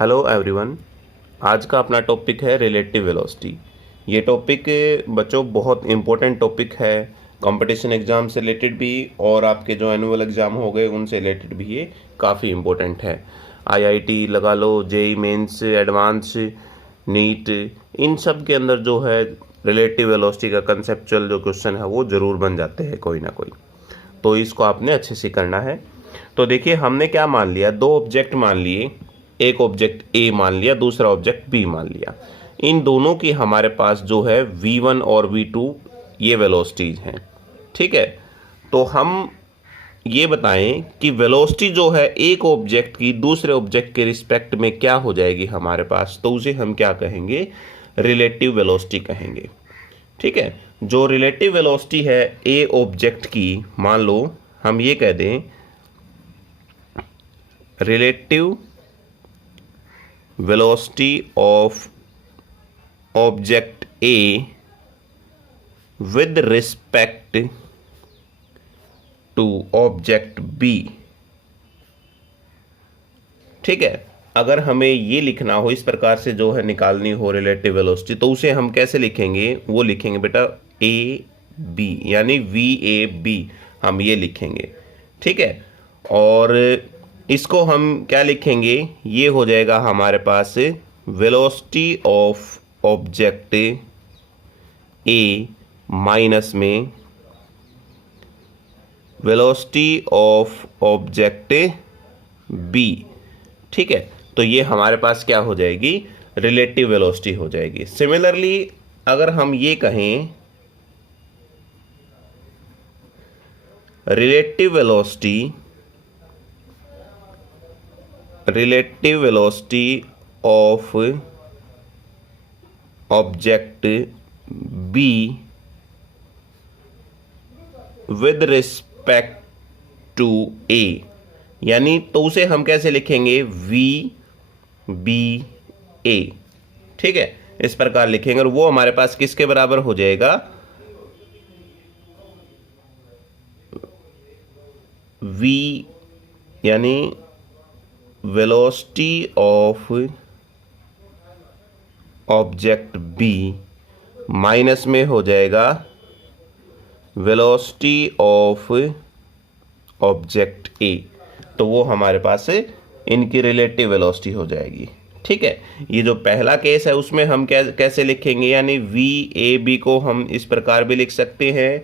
Hello everyone. आज का अपना टॉपिक है रिलेटिव वेलोसिटी। ये टॉपिक बच्चों बहुत इम्पोर्टेंट टॉपिक है, कंपटीशन एग्ज़ाम से रिलेटेड भी और आपके जो एनुअल एग्ज़ाम हो गए उनसे रिलेटेड भी ये काफ़ी इम्पोर्टेंट है। आईआईटी लगा लो, जेई मेंस, एडवांस, नीट, इन सब के अंदर जो है रिलेटिव वेलोसिटी का कंसेप्चुअल जो क्वेश्चन है वो ज़रूर बन जाते हैं कोई ना कोई। तो इसको आपने अच्छे से करना है। तो देखिए हमने क्या मान लिया, दो ऑब्जेक्ट मान लिए, एक ऑब्जेक्ट ए मान लिया, दूसरा ऑब्जेक्ट बी मान लिया। इन दोनों की हमारे पास जो है v1 और v2 ये वेलोसिटीज हैं। ठीक है, तो हम ये बताएं कि वेलोसिटी जो है एक ऑब्जेक्ट की दूसरे ऑब्जेक्ट के रिस्पेक्ट में क्या हो जाएगी हमारे पास, तो उसे हम क्या कहेंगे, रिलेटिव वेलोसिटी कहेंगे। ठीक है, जो रिलेटिव वेलोसिटी है ए ऑब्जेक्ट की, मान लो हम ये कह दें relative velocity of object A with respect to object B। ठीक है, अगर हमें ये लिखना हो, इस प्रकार से जो है निकालनी हो रिलेटिव वेलोसिटी, तो उसे हम कैसे लिखेंगे, वो लिखेंगे बेटा ए बी, यानी वी ए बी, हम ये लिखेंगे। ठीक है, और इसको हम क्या लिखेंगे, ये हो जाएगा हमारे पास velocity of object A minus में वेलोसिटी ऑफ ऑब्जेक्ट बी। ठीक है, तो ये हमारे पास क्या हो जाएगी, रिलेटिव वेलोसिटी हो जाएगी। सिमिलरली अगर हम ये कहें relative velocity of object B with respect to A, यानी तो उसे हम कैसे लिखेंगे, वी बी ए। ठीक है, इस प्रकार लिखेंगे और वो हमारे पास किसके बराबर हो जाएगा, वी यानी velocity of object B minus में हो जाएगा वेलोसिटी ऑफ ऑब्जेक्ट ए, तो वो हमारे पास इनकी रिलेटिव वेलोसिटी हो जाएगी। ठीक है, ये जो पहला केस है उसमें हम कैसे लिखेंगे, यानी वी ए बी को हम इस प्रकार भी लिख सकते हैं,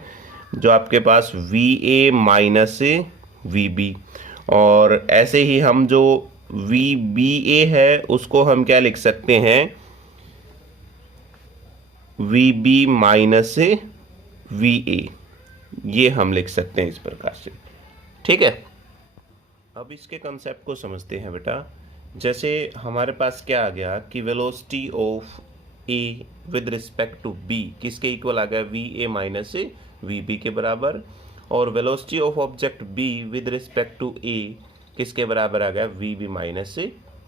जो आपके पास V A minus V B, और ऐसे ही हम जो वी बी ए है उसको हम क्या लिख सकते हैं, V B minus V A, ये हम लिख सकते हैं इस प्रकार से। ठीक है, अब इसके कंसेप्ट को समझते हैं बेटा। जैसे हमारे पास क्या आ गया कि velocity of A with respect to B किसके इक्वल आ गया, V A minus V B के बराबर, और velocity of object B with respect to A किसके बराबर आ गया, V B minus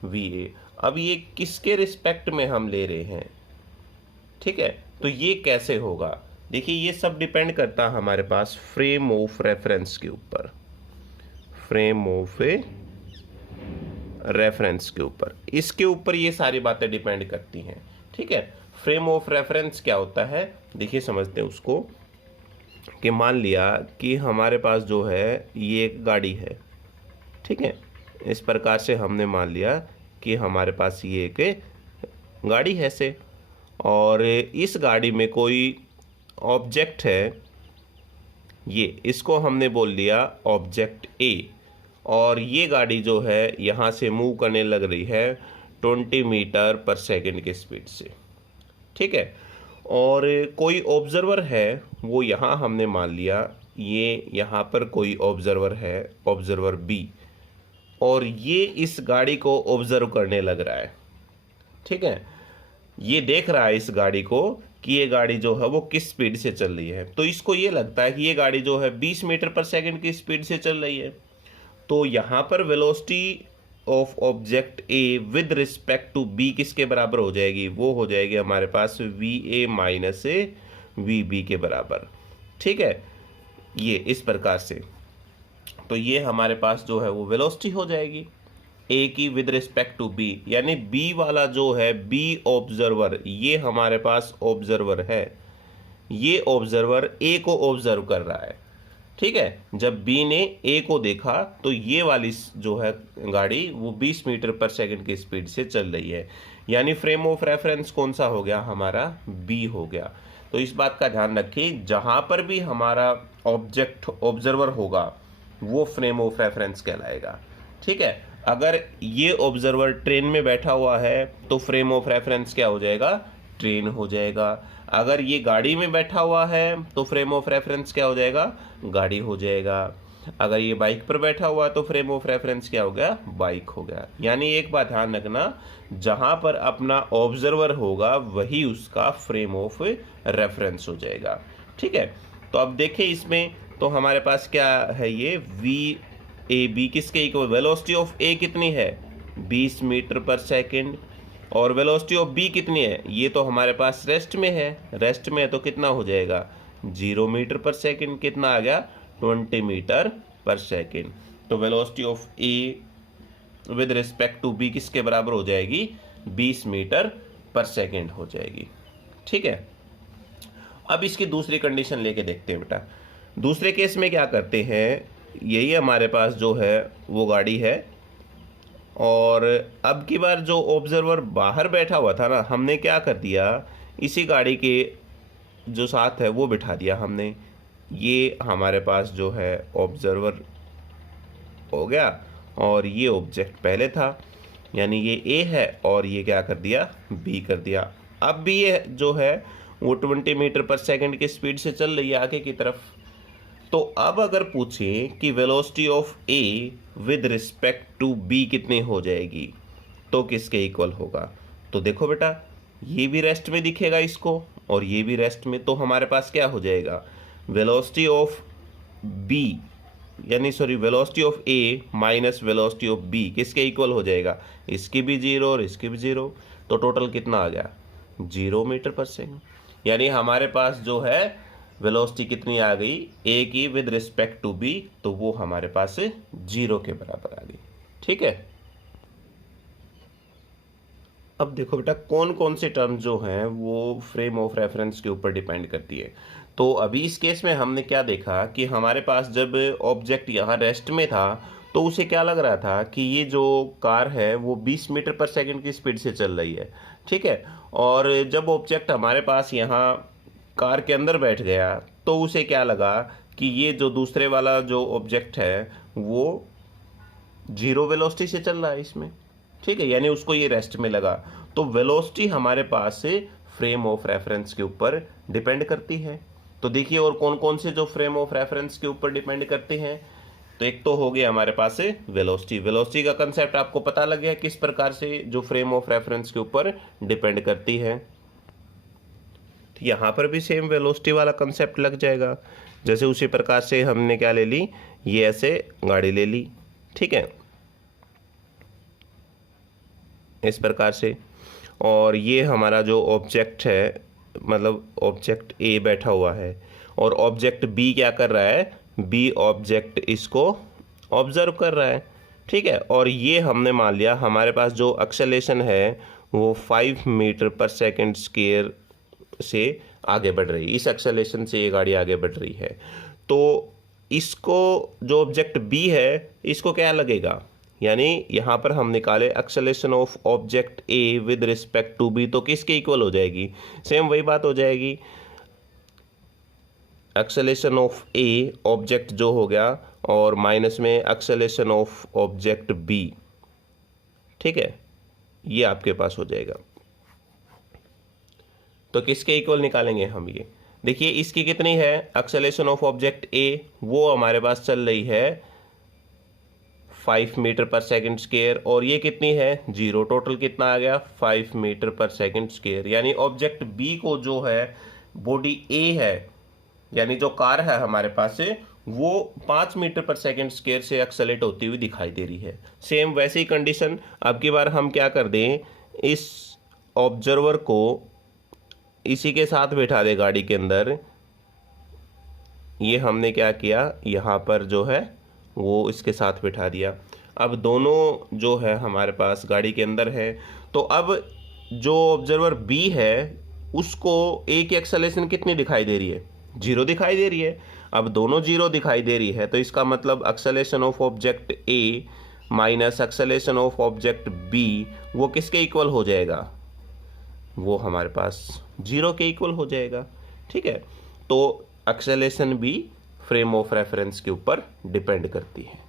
V A. अब ये किसके रिस्पेक्ट में हम ले रहे हैं, ठीक है, तो ये कैसे होगा, देखिए ये सब डिपेंड करता है हमारे पास फ्रेम ऑफ रेफरेंस के ऊपर, फ्रेम ऑफ रेफरेंस के ऊपर, इसके ऊपर ये सारी बातें डिपेंड करती हैं। ठीक है, फ्रेम ऑफ रेफरेंस क्या होता है, देखिए समझते हैं उसको, कि मान लिया कि हमारे पास जो है ये एक गाड़ी है। ठीक है, इस प्रकार से हमने मान लिया कि हमारे पास ये एक गाड़ी है से, और इस गाड़ी में कोई ऑब्जेक्ट है, ये इसको हमने बोल दिया ऑब्जेक्ट ए, और ये गाड़ी जो है यहाँ से मूव करने लग रही है 20 मीटर पर सेकंड की स्पीड से। ठीक है, और कोई ऑब्जर्वर है, वो यहाँ हमने मान लिया ये यहाँ पर कोई ऑब्जर्वर है, ऑब्जर्वर बी, और ये इस गाड़ी को ऑब्जर्व करने लग रहा है। ठीक है, ये देख रहा है इस गाड़ी को कि ये गाड़ी जो है वो किस स्पीड से चल रही है, तो इसको ये लगता है कि ये गाड़ी जो है 20 मीटर पर सेकंड की स्पीड से चल रही है। तो यहाँ पर velocity of object A with respect to B किसके बराबर हो जाएगी, वो हो जाएगी हमारे पास V A minus V B के बराबर। ठीक है, ये इस प्रकार से, तो ये हमारे पास जो है वो वेलोसिटी हो जाएगी। ए की विद रिस्पेक्ट टू बी, यानी बी वाला जो है, बी ऑब्जर्वर, ये हमारे पास ऑब्जर्वर है, ये ऑब्जर्वर ए को ऑब्जर्व कर रहा है। ठीक है, जब बी ने ए को देखा तो ये वाली जो है गाड़ी वो 20 मीटर पर सेकंड की स्पीड से चल रही है, यानी फ्रेम ऑफ रेफरेंस कौन सा हो गया हमारा, बी हो गया। तो इस बात का ध्यान रखिए, जहां पर भी हमारा ऑब्जेक्ट ऑब्जर्वर होगा वो फ्रेम ऑफ रेफरेंस कहलाएगा। ठीक है, अगर ये ऑब्जर्वर ट्रेन में बैठा हुआ है तो फ्रेम ऑफ रेफरेंस क्या हो जाएगा, ट्रेन हो जाएगा। अगर ये गाड़ी में बैठा हुआ है तो फ्रेम ऑफ रेफरेंस क्या हो जाएगा, गाड़ी हो जाएगा। अगर ये बाइक पर बैठा हुआ है तो फ्रेम ऑफ रेफरेंस क्या हो गया, बाइक हो गया। यानी एक बात ध्यान रखना, जहां पर अपना ऑब्जर्वर होगा वही उसका फ्रेम ऑफ रेफरेंस हो जाएगा। ठीक है, तो अब देखिए इसमें तो हमारे पास क्या है, ये वी ए बी किसके इक्वल, वेलोसिटी ऑफ ए कितनी है 20 मीटर पर सेकंड, और वेलोसिटी ऑफ बी कितनी है, ये तो हमारे पास रेस्ट में है, रेस्ट में है तो कितना हो जाएगा 0 मीटर पर सेकंड, कितना आ गया 20 मीटर पर सेकंड। तो velocity of A with respect to B किसके बराबर हो जाएगी, 20 मीटर पर सेकंड हो जाएगी। ठीक है, अब इसकी दूसरी कंडीशन लेके देखते हैं बेटा। दूसरे केस में क्या करते हैं, यही हमारे पास जो है वो गाड़ी है, और अब की बार जो ऑब्जर्वर बाहर बैठा हुआ था ना, हमने क्या कर दिया, इसी गाड़ी के जो साथ है वो बिठा दिया हमने। ये हमारे पास जो है ऑब्जर्वर हो गया, और ये ऑब्जेक्ट पहले था, यानी ये ए है, और ये क्या कर दिया, बी कर दिया। अब भी ये जो है वो 20 मीटर पर सेकंड की स्पीड से चल रही है आगे की तरफ। तो अब अगर पूछें कि velocity of A with respect to B कितनी हो जाएगी, तो किसके इक्वल होगा, तो देखो बेटा ये भी रेस्ट में दिखेगा इसको, और ये भी रेस्ट में, तो हमारे पास क्या हो जाएगा, वेलोसिटी ऑफ बी यानी sorry velocity of A minus velocity of B किसके इक्वल हो जाएगा, इसकी भी 0 और इसकी भी 0, तो टोटल कितना आ गया 0 मीटर पर सेकंड। यानी हमारे पास जो है वेलोसिटी कितनी आ गई, ए की विद रिस्पेक्ट टू बी, तो वो हमारे पास 0 के बराबर आ गई। ठीक है, अब देखो बेटा कौन कौन से टर्म जो हैं वो फ्रेम ऑफ रेफरेंस के ऊपर डिपेंड करती है। तो अभी इस केस में हमने क्या देखा कि हमारे पास जब ऑब्जेक्ट यहाँ रेस्ट में था तो उसे क्या लग रहा था कि ये जो कार है वो 20 मीटर पर सेकंड की स्पीड से चल रही है। ठीक है, और जब ऑब्जेक्ट हमारे पास यहाँ कार के अंदर बैठ गया तो उसे क्या लगा कि ये जो दूसरे वाला जो ऑब्जेक्ट है वो 0 वेलोसिटी से चल रहा है इसमें। ठीक है, यानी उसको ये रेस्ट में लगा, तो वेलोसिटी हमारे पास से फ्रेम ऑफ रेफरेंस के ऊपर डिपेंड करती है। तो देखिए और कौन कौन से जो फ्रेम ऑफ रेफरेंस के ऊपर डिपेंड करते हैं, तो एक तो हो गया हमारे पास से वेलोसिटी। वेलोसिटी का कंसेप्ट आपको पता लग गया किस प्रकार से जो फ्रेम ऑफ रेफरेंस के ऊपर डिपेंड करती है। तो यहाँ पर भी सेम वेलोसिटी वाला कंसेप्ट लग जाएगा, जैसे उसी प्रकार से हमने क्या ले ली, ये ऐसे गाड़ी ले ली। ठीक है, इस प्रकार से, और ये हमारा जो ऑब्जेक्ट है, मतलब ऑब्जेक्ट ए बैठा हुआ है और ऑब्जेक्ट बी क्या कर रहा है, बी ऑब्जेक्ट इसको ऑब्जर्व कर रहा है। ठीक है, और ये हमने मान लिया हमारे पास जो एक्सेलरेशन है वो 5 मीटर पर सेकंड स्क्वायर से आगे बढ़ रही है, इस एक्सेलरेशन से ये गाड़ी आगे बढ़ रही है। तो इसको जो ऑब्जेक्ट बी है इसको क्या लगेगा, यानी यहाँ पर हम निकाले acceleration of object A with respect to B, तो किसके इक्वल हो जाएगी, सेम वही बात हो जाएगी, एक्सेलरेशन ऑफ ए ऑब्जेक्ट जो हो गया और माइनस में एक्सेलरेशन ऑफ ऑब्जेक्ट बी। ठीक है, ये आपके पास हो जाएगा। तो किसके इक्वल निकालेंगे हम, ये देखिए इसकी कितनी है, एक्सेलरेशन ऑफ ऑब्जेक्ट ए वो हमारे पास चल रही है 5 मीटर पर सेकंड स्क्वायर, और ये कितनी है 0, टोटल कितना आ गया 5 मीटर पर सेकंड स्क्वायर। यानी ऑब्जेक्ट बी को जो है बॉडी ए है, यानी जो कार है हमारे पास से, वो 5 मीटर पर सेकंड स्क्वायर से एक्सेलरेट होती हुई दिखाई दे रही है। सेम वैसी कंडीशन अब की बार हम क्या कर दें, इस ऑब्जर्वर को इसी के साथ बैठा दे गाड़ी के अंदर। ये हमने क्या किया, यहाँ पर जो है वो इसके साथ बिठा दिया। अब दोनों जो है हमारे पास गाड़ी के अंदर है, तो अब जो ऑब्जर्वर बी है उसको ए की एक्सेलरेशन कितनी दिखाई दे रही है? 0 दिखाई दे रही है। अब दोनों 0 दिखाई दे रही है, तो इसका मतलब acceleration of object A minus acceleration of object B वो किसके इक्वल हो जाएगा? वो हमारे पास 0 के इक्वल हो जाएगा। ठीक है, तो एक्सेलरेशन भी फ्रेम ऑफ रेफरेंस के ऊपर डिपेंड करती है।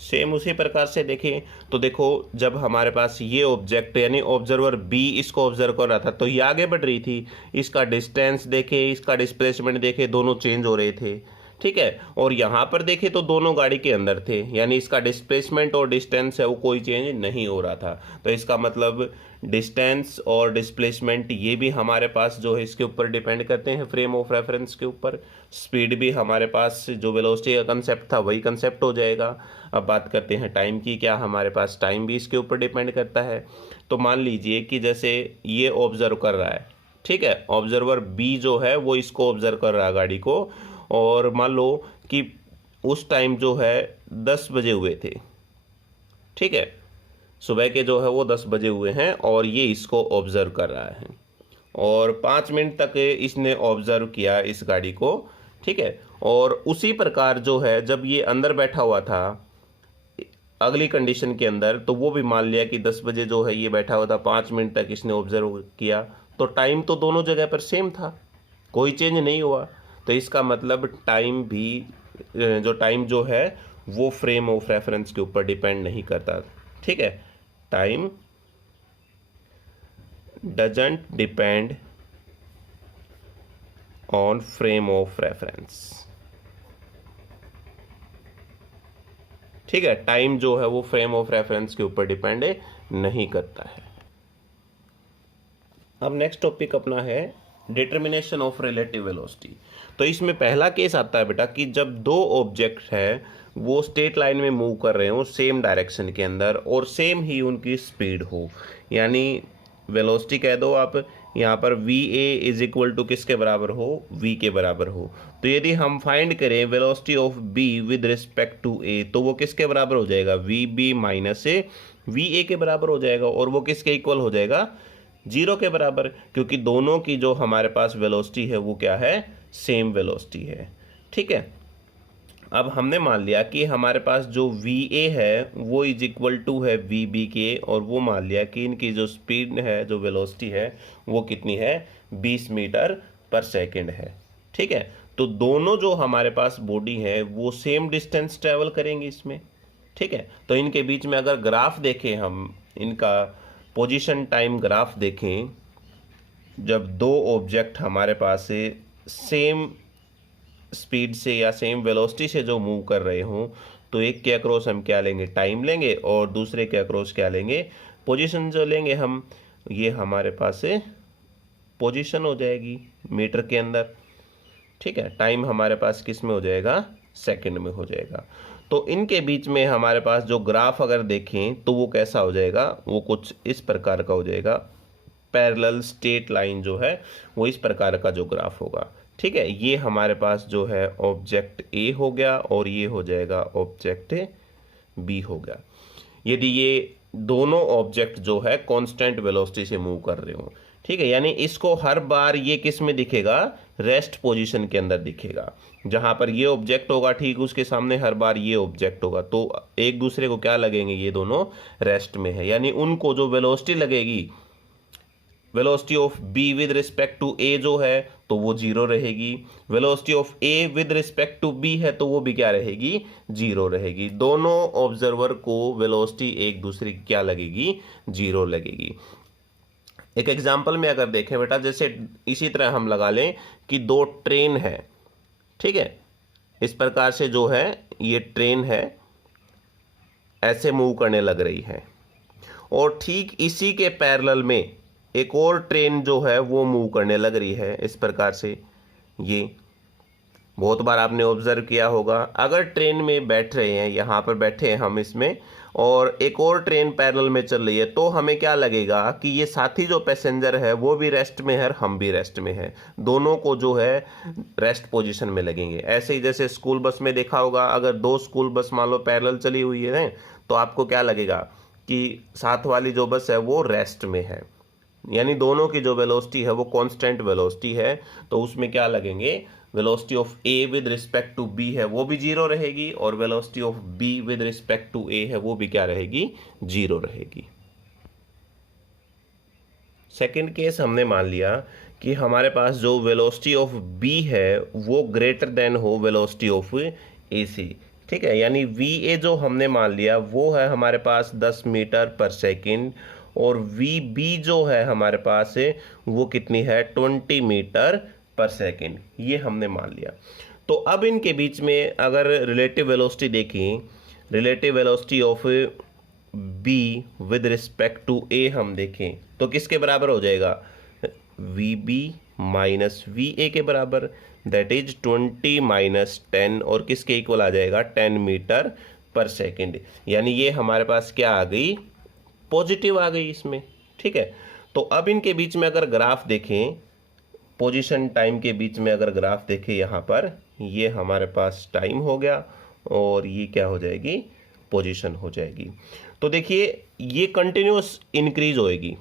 सेम उसी प्रकार से देखें तो देखो, जब हमारे पास ये ऑब्जेक्ट यानी ऑब्जर्वर बी इसको ऑब्जर्व कर रहा था तो ये आगे बढ़ रही थी, इसका डिस्टेंस देखे, इसका डिस्प्लेसमेंट देखे, दोनों चेंज हो रहे थे। ठीक है, और यहाँ पर देखे तो दोनों गाड़ी के अंदर थे, यानी इसका डिस्प्लेसमेंट और डिस्टेंस है वो कोई चेंज नहीं हो रहा था। तो इसका मतलब डिस्टेंस और डिस्प्लेसमेंट ये भी हमारे पास जो है इसके ऊपर डिपेंड करते हैं फ्रेम ऑफ रेफरेंस के ऊपर। स्पीड भी हमारे पास जो वेलोसिटी का कंसेप्ट था वही कंसेप्ट हो जाएगा। अब बात करते हैं टाइम की, क्या हमारे पास टाइम भी इसके ऊपर डिपेंड करता है। तो मान लीजिए कि जैसे ये ऑब्जर्व कर रहा है, ठीक है, ऑब्जर्वर बी जो है वो इसको ऑब्जर्व कर रहा है गाड़ी को, और मान लो कि उस टाइम जो है 10 बजे हुए थे। ठीक है, सुबह के जो है वो 10 बजे हुए हैं और ये इसको ऑब्जर्व कर रहा है और 5 मिनट तक इसने ऑब्जर्व किया इस गाड़ी को। ठीक है, और उसी प्रकार जो है जब ये अंदर बैठा हुआ था अगली कंडीशन के अंदर, तो वो भी मान लिया कि 10 बजे जो है ये बैठा हुआ था, 5 मिनट तक इसने ऑब्जर्व किया, तो टाइम तो दोनों जगह पर सेम था, कोई चेंज नहीं हुआ। तो इसका मतलब टाइम भी जो टाइम जो है वो फ्रेम ऑफ रेफरेंस के ऊपर डिपेंड नहीं करता। ठीक है, time doesn't depend on frame of reference. ठीक है, टाइम जो है वो फ्रेम ऑफ रेफरेंस के ऊपर डिपेंड नहीं करता है। अब नेक्स्ट टॉपिक अपना है डिटर्मिनेशन ऑफ रिलेटिव वेलोसिटी। तो इसमें पहला केस आता है बेटा कि जब दो ऑब्जेक्ट है वो स्ट्रेट लाइन में मूव कर रहे हो सेम डायरेक्शन के अंदर और सेम ही उनकी स्पीड हो, यानी वेलोसिटी कह दो आप, यहाँ पर V A is equal to किसके बराबर हो? वी के बराबर हो। तो यदि हम फाइंड करें velocity of B with respect to A, तो वो किसके बराबर हो जाएगा? V B minus A V A के बराबर हो जाएगा, और वो किसके इक्वल हो जाएगा? 0 के बराबर, क्योंकि दोनों की जो हमारे पास वेलोसिटी है वो क्या है? सेम वेलोसिटी है। ठीक है, अब हमने मान लिया कि हमारे पास जो वी ए है वो इज इक्वल टू है वी बी के, और वो मान लिया कि इनकी जो स्पीड है जो वेलोसिटी है वो कितनी है? 20 मीटर पर सेकेंड है। ठीक है, तो दोनों जो हमारे पास बॉडी है वो सेम डिस्टेंस ट्रेवल करेंगे इसमें। ठीक है, तो इनके बीच में अगर ग्राफ देखें, हम इनका पोजीशन टाइम ग्राफ देखें, जब दो ऑब्जेक्ट हमारे पास से सेम स्पीड से या सेम वेलोसिटी से जो मूव कर रहे हों, तो एक के अक्रॉस हम क्या लेंगे? टाइम लेंगे, और दूसरे के अक्रॉस क्या लेंगे? पोजीशन जो लेंगे हम, ये हमारे पास से पोजीशन हो जाएगी मीटर के अंदर। ठीक है, टाइम हमारे पास किस में हो जाएगा? सेकंड में हो जाएगा। तो इनके बीच में हमारे पास जो ग्राफ अगर देखें तो वो कैसा हो जाएगा? वो कुछ इस प्रकार का हो जाएगा। पैरेलल स्ट्रेट लाइन जो है वो इस प्रकार का जो ग्राफ होगा। ठीक है, ये हमारे पास जो है ऑब्जेक्ट ए हो गया और ये हो जाएगा ऑब्जेक्ट बी हो गया। यदि ये दोनों ऑब्जेक्ट जो है कांस्टेंट वेलोसिटी से मूव कर रहे हो, ठीक है, यानी इसको हर बार ये किस में दिखेगा? रेस्ट पोजीशन के अंदर दिखेगा। जहां पर ये ऑब्जेक्ट होगा ठीक उसके सामने हर बार ये ऑब्जेक्ट होगा, तो एक दूसरे को क्या लगेंगे? ये दोनों रेस्ट में है, यानी उनको जो वेलोसिटी लगेगी, velocity of B with respect to A जो है तो वो 0 रहेगी, velocity of A with respect to B है तो वो भी क्या रहेगी? 0 रहेगी। दोनों ऑब्जर्वर को वेलोसिटी एक दूसरे की क्या लगेगी? 0 लगेगी। एक एग्जांपल में अगर देखें बेटा, जैसे इसी तरह हम लगा लें कि दो ट्रेन है। ठीक है, इस प्रकार से जो है ये ट्रेन है ऐसे मूव करने लग रही है, और ठीक इसी के पैरेलल में एक और ट्रेन जो है वो मूव करने लग रही है इस प्रकार से। ये बहुत बार आपने ऑब्जर्व किया होगा, अगर ट्रेन में बैठ रहे हैं, यहाँ पर बैठे हैं हम इसमें, और एक और ट्रेन पैरेलल में चल रही है, तो हमें क्या लगेगा कि ये साथी जो पैसेंजर है वो भी रेस्ट में है और हम भी रेस्ट में है, दोनों को जो है रेस्ट पोजीशन में लगेंगे। ऐसे ही जैसे स्कूल बस में देखा होगा, अगर दो स्कूल बस मान लो पैरेलल चली हुई है तो आपको क्या लगेगा कि साथ वाली जो बस है वो रेस्ट में है, यानी दोनों की जो वेलोसिटी है वो कांस्टेंट वेलोसिटी है, तो उसमें क्या लगेंगे, velocity of A with respect to B है वो भी जीरो रहेगी, और velocity of B with respect to A है वो भी क्या रहेगी, जीरो रहेगी। सेकंड केस हमने मान लिया कि हमारे पास जो वेलोसिटी ऑफ बी है वो ग्रेटर देन हो वेलोसिटी ऑफ ए सी, ठीक है, यानी वी ए जो हमने मान लिया वो है हमारे पास 10 मीटर पर सेकेंड, और वी बी जो है हमारे पास है वो कितनी है, 20 मीटर पर सेकेंड, ये हमने मान लिया। तो अब इनके बीच में अगर रिलेटिव वेलोसिटी देखें, relative velocity of B with respect to A हम देखें तो किसके बराबर हो जाएगा, V B minus V A के बराबर, दैट इज 20 माइनस 10, और किसके इक्वल आ जाएगा, 10 मीटर पर सेकेंड, यानी ये हमारे पास क्या आ गई, पॉजिटिव आ गई इसमें, ठीक है। तो अब इनके बीच में अगर ग्राफ देखें, पोजीशन टाइम के बीच में अगर ग्राफ देखें, यहाँ पर ये हमारे पास टाइम हो गया और ये क्या हो जाएगी, पोजीशन हो जाएगी। तो देखिए ये कंटिन्यूस इंक्रीज होएगी,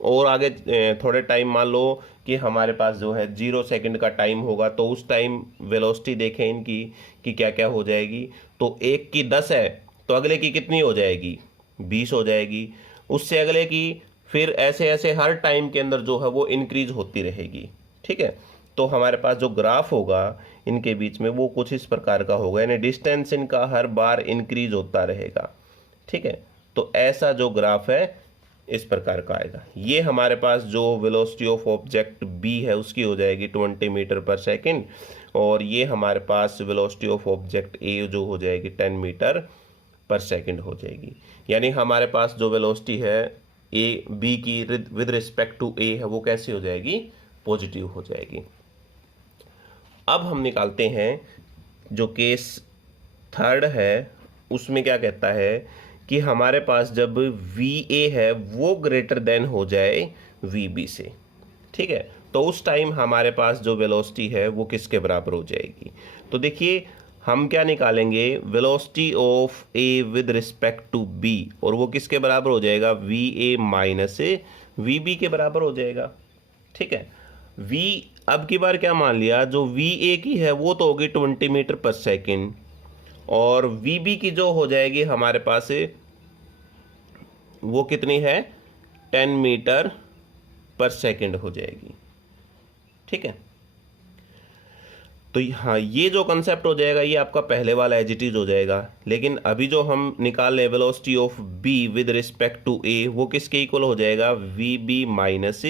और आगे थोड़े टाइम मान लो कि हमारे पास जो है 0 सेकंड का टाइम होगा, तो उस टाइम वेलोसिटी देखें इनकी कि क्या क्या हो जाएगी, तो एक की 10 है तो अगले की कितनी हो जाएगी, 20 हो जाएगी, उससे अगले की, फिर ऐसे ऐसे हर टाइम के अंदर जो है वो इंक्रीज होती रहेगी, ठीक है। तो हमारे पास जो ग्राफ होगा इनके बीच में वो कुछ इस प्रकार का होगा, यानी डिस्टेंस इनका हर बार इंक्रीज होता रहेगा, ठीक है। तो ऐसा जो ग्राफ है इस प्रकार का आएगा। ये हमारे पास जो वेलोसिटी ऑफ ऑब्जेक्ट बी है उसकी हो जाएगी 20 मीटर पर सेकेंड, और ये हमारे पास वेलोसिटी ऑफ ऑब्जेक्ट ए जो हो जाएगी 10 मीटर पर सेकेंड हो जाएगी। यानी हमारे पास जो वेलोसिटी है ए बी की विद रिस्पेक्ट टू ए है वो कैसी हो जाएगी, पॉजिटिव हो जाएगी। अब हम निकालते हैं जो केस थर्ड है, उसमें क्या कहता है कि हमारे पास जब वी ए है वो ग्रेटर देन हो जाए वी बी से, ठीक है, तो उस टाइम हमारे पास जो वेलोसिटी है वो किसके बराबर हो जाएगी। तो देखिए हम क्या निकालेंगे, velocity of A with respect to B, और वो किसके बराबर हो जाएगा, V A minus V B के बराबर हो जाएगा, ठीक है। वी अब की बार क्या मान लिया, जो वी ए की है वो तो होगी 20 मीटर पर सेकेंड, और वी बी की जो हो जाएगी हमारे पास वो कितनी है, 10 मीटर पर सेकेंड हो जाएगी, ठीक है। तो हाँ ये जो कंसेप्ट हो जाएगा ये आपका पहले वाला एज इट इज हो जाएगा, लेकिन अभी जो हम निकाल रहे velocity of B with respect to A वो किसके इक्वल हो जाएगा, V B minus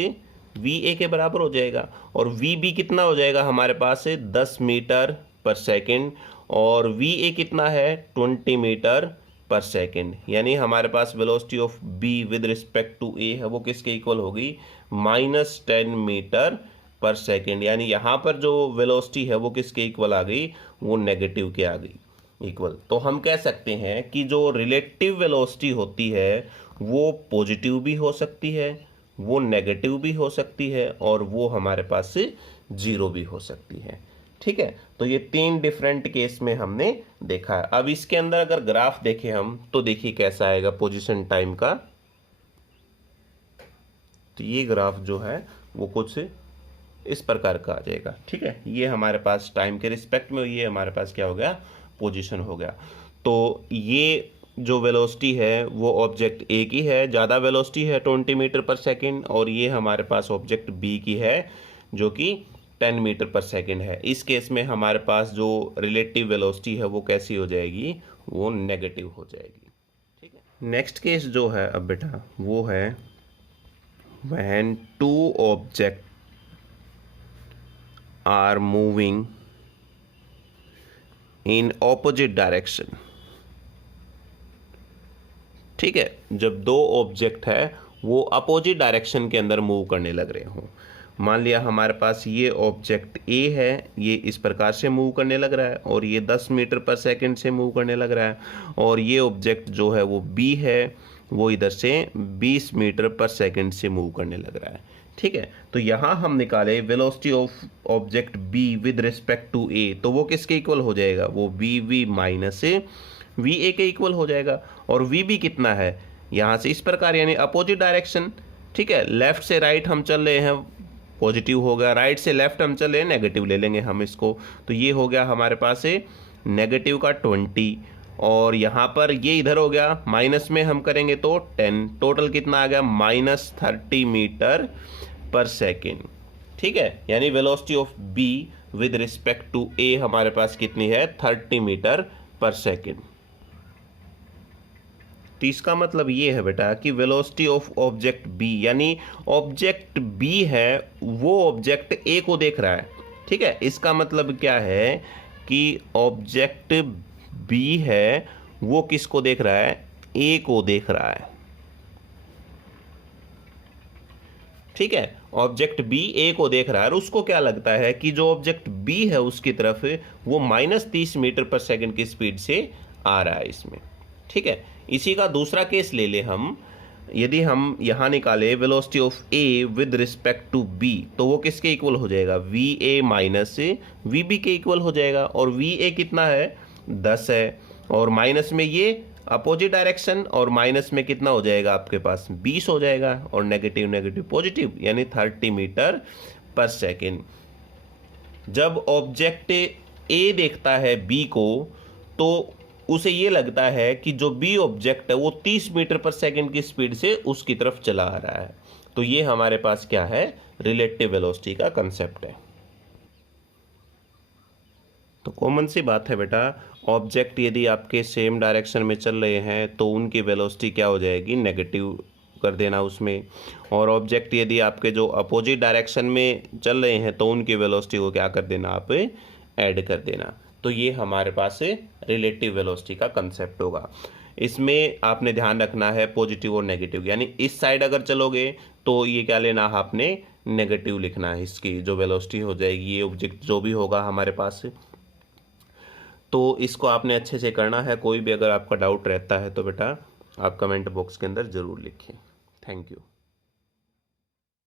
V A के बराबर हो जाएगा, और वी बी कितना हो जाएगा हमारे पास 10 मीटर पर सेकेंड, और वी ए कितना है 20 मीटर पर सेकेंड, यानी हमारे पास velocity of B with respect to A है वो किसके इक्वल होगी, -10 मीटर पर सेकेंड, यानी यहाँ पर जो वेलोसिटी है वो किसके इक्वल आ गई, वो नेगेटिव के आ गई इक्वल। तो हम कह सकते हैं कि जो रिलेटिव वेलोसिटी होती है वो पॉजिटिव भी हो सकती है, वो नेगेटिव भी हो सकती है, और वो हमारे पास से जीरो भी हो सकती है, ठीक है। तो ये 3 डिफरेंट केस में हमने देखा है। अब इसके अंदर अगर ग्राफ देखें हम तो देखिए कैसा आएगा पोजीशन टाइम का, तो ये ग्राफ जो है वो कुछ इस प्रकार का आ जाएगा, ठीक है। ये हमारे पास टाइम के रिस्पेक्ट में, ये हमारे पास क्या हो गया, पोजीशन हो गया। तो ये जो वेलोसिटी है वो ऑब्जेक्ट ए की है, ज़्यादा वेलोसिटी है 20 मीटर पर सेकेंड, और ये हमारे पास ऑब्जेक्ट बी की है जो कि 10 मीटर पर सेकेंड है। इस केस में हमारे पास जो रिलेटिव वेलोसिटी है वो कैसी हो जाएगी, वो नेगेटिव हो जाएगी, ठीक है। नेक्स्ट केस जो है अब बेटा वो है when 2 object are moving in opposite direction, ठीक है। जब 2 ऑब्जेक्ट है वो अपोजिट डायरेक्शन के अंदर मूव करने लग रहे हों, मान लिया हमारे पास ये ऑब्जेक्ट ए है, ये इस प्रकार से मूव करने लग रहा है और ये 10 मीटर पर सेकंड से मूव करने लग रहा है, और ये ऑब्जेक्ट जो है वो बी है, वो इधर से 20 मीटर पर सेकंड से मूव करने लग रहा है। ठीक है, तो यहाँ हम निकाले velocity of object B with respect to A, तो वो किसके इक्वल हो जाएगा, वो V V minus V A के इक्वल हो जाएगा। और वी बी कितना है, यहाँ से इस प्रकार यानी अपोजिट डायरेक्शन। ठीक है, लेफ्ट से राइट हम चल रहे हैं, पॉजिटिव होगा, राइट से लेफ्ट हम चल रहे हैं, नेगेटिव ले लेंगे हम इसको, तो ये हो गया हमारे पास से नेगेटिव का 20, और यहाँ पर ये इधर हो गया माइनस में हम करेंगे तो 10, टोटल कितना आ गया -30 मीटर पर सेकेंड। ठीक है, यानी velocity of B with respect to A हमारे पास कितनी है, 30 मीटर पर सेकेंड। तो इसका मतलब ये है बेटा कि वेलोसिटी ऑफ ऑब्जेक्ट बी, यानी ऑब्जेक्ट बी है वो ऑब्जेक्ट ए को देख रहा है। ठीक है, इसका मतलब क्या है कि ऑब्जेक्ट बी है वो किसको देख रहा है, ए को देख रहा है। ठीक है, ऑब्जेक्ट बी ए को देख रहा है और उसको क्या लगता है कि जो ऑब्जेक्ट बी है उसकी तरफ वो -30 मीटर पर सेकंड की स्पीड से आ रहा है इसमें। ठीक है, इसी का दूसरा केस ले ले हम, यदि हम यहाँ निकाले velocity of A with respect to B, तो वो किसके इक्वल हो जाएगा, V A minus V B के इक्वल हो जाएगा। और वी ए कितना है, 10 है, और माइनस में ये अपोजिट डायरेक्शन, और माइनस में कितना हो जाएगा आपके पास 20 हो जाएगा, और नेगेटिव नेगेटिव पॉजिटिव यानी 30 मीटर पर सेकेंड। जब ऑब्जेक्ट ए देखता है बी को तो उसे ये लगता है कि जो बी ऑब्जेक्ट है वो 30 मीटर पर सेकंड की स्पीड से उसकी तरफ चला आ रहा है। तो ये हमारे पास क्या है, रिलेटिव वेलोसिटी का कंसेप्ट है। तो कॉमन सी बात है बेटा, ऑब्जेक्ट यदि आपके सेम डायरेक्शन में चल रहे हैं तो उनकी वेलोसिटी क्या हो जाएगी, नेगेटिव कर देना उसमें, और ऑब्जेक्ट यदि आपके जो अपोजिट डायरेक्शन में चल रहे हैं तो उनकी वेलोसिटी को क्या कर देना, आप ऐड कर देना। तो ये हमारे पास रिलेटिव वेलोसिटी का कंसेप्ट होगा। इसमें आपने ध्यान रखना है पॉजिटिव और नेगेटिव, यानी इस साइड अगर चलोगे तो ये क्या लेना, आपने नेगेटिव लिखना है, इसकी जो वेलोसिटी हो जाएगी, ये ऑब्जेक्ट जो भी होगा हमारे पास। तो इसको आपने अच्छे से करना है। कोई भी अगर आपका डाउट रहता है तो बेटा आप कमेंट बॉक्स के अंदर ज़रूर लिखिए। Thank you.